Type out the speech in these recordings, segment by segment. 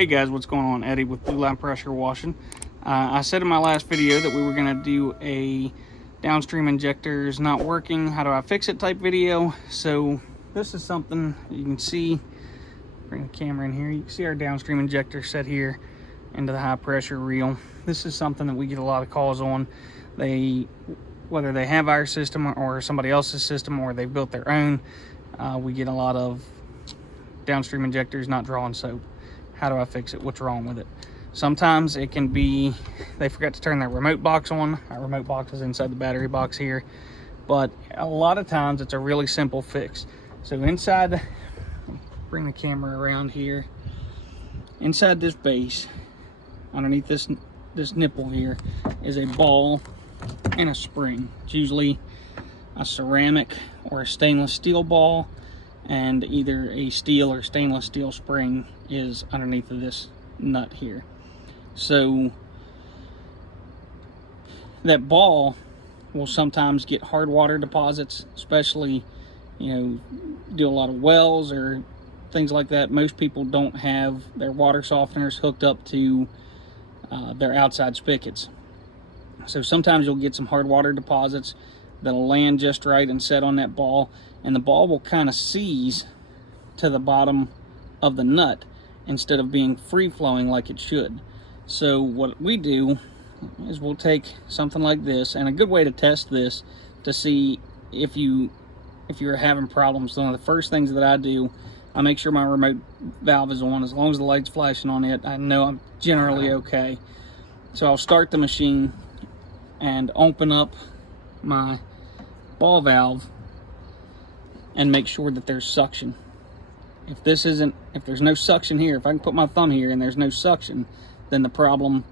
Hey guys, what's going on? Eddie with Blue Line Pressure Washing. I said in my last video that we were going to do a downstream injector is not working, how do I fix it type video. So this is something you can see, bring the camera in here, you can see our downstream injector set here into the high pressure reel. This is something that we get a lot of calls on. Whether they have our system or somebody else's system or they've built their own, we get a lot of downstream injectors not drawing soap. How do I fix it? What's wrong with it? Sometimes it can be they forgot to turn their remote box on. Our remote box is inside the battery box here, but a lot of times it's a really simple fix. So inside, bring the camera around here, inside this base, underneath this nipple here, is a ball and a spring. It's usually a ceramic or a stainless steel ball, and either a steel or stainless steel spring is underneath of this nut here. So that ball will sometimes get hard water deposits, especially, you know, do a lot of wells or things like that. Most people don't have their water softeners hooked up to their outside spigots. So sometimes you'll get some hard water deposits that'll land just right and set on that ball, and the ball will kind of seize to the bottom of the nut instead of being free flowing like it should. So what we do is we'll take something like this, and a good way to test this to see if you're having problems, one of the first things that I do, I make sure my remote valve is on. As long as the light's flashing on it, I know I'm generally okay. So I'll start the machine and open up my ball valve and make sure that there's suction. If there's no suction here, if I can put my thumb here and there's no suction, then the problem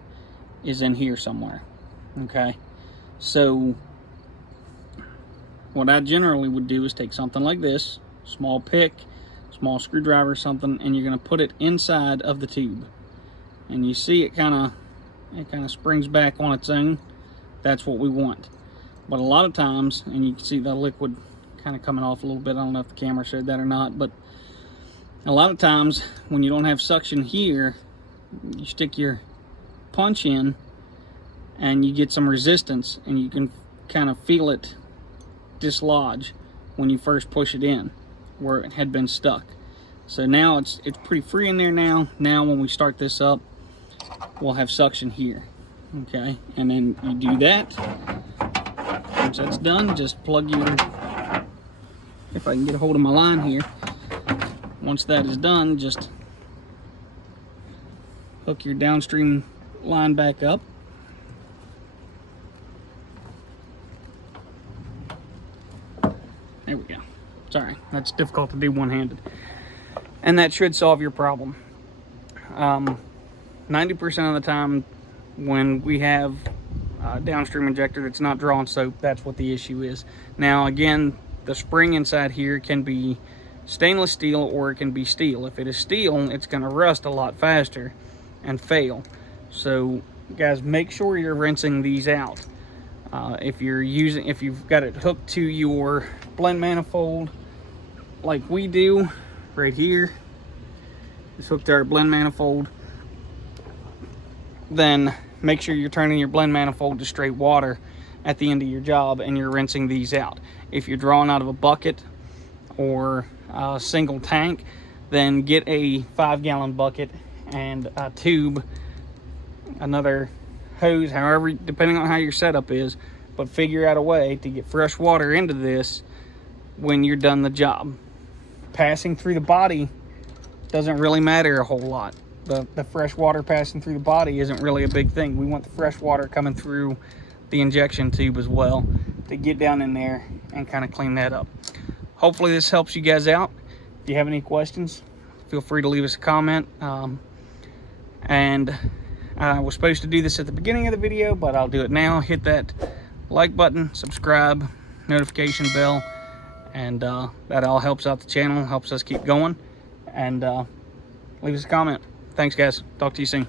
is in here somewhere. Okay, so what I generally would do is take something like this, small pick, small screwdriver, something, and you're going to put it inside of the tube, and you see it kind of springs back on its own. That's what we want. But a lot of times, and you can see the liquid kind of coming off a little bit, I don't know if the camera showed that or not, but a lot of times when you don't have suction here, you stick your punch in and you get some resistance, and you can kind of feel it dislodge when you first push it in where it had been stuck. So now it's pretty free in there now. Now when we start this up, we'll have suction here. Okay, and then you do that. Once that's done, just plug your, if I can get a hold of my line here, once that is done, just hook your downstream line back up. There we go. Sorry, that's difficult to do one-handed. And that should solve your problem. 90% of the time when we have a downstream injector that's not drawing soap, that's what the issue is. Now again, the spring inside here can be stainless steel or it can be steel. If it is steel, it's going to rust a lot faster and fail. So guys, make sure you're rinsing these out. If you've got it hooked to your blend manifold like we do right here, it's hooked to our blend manifold, then make sure you're turning your blend manifold to straight water at the end of your job and you're rinsing these out. If you're drawing out of a bucket or a single tank, then get a 5-gallon bucket and a tube, another hose, however, depending on how your setup is, but figure out a way to get fresh water into this when you're done the job. Passing through the body doesn't really matter a whole lot. The fresh water passing through the body isn't really a big thing. We want the fresh water coming through the injection tube as well to get down in there and kind of clean that up. Hopefully this helps you guys out. If you have any questions, feel free to leave us a comment. And I was supposed to do this at the beginning of the video, but I'll do it now. Hit that like button, subscribe, notification bell, and that all helps out the channel, helps us keep going. And leave us a comment. Thanks guys, talk to you soon.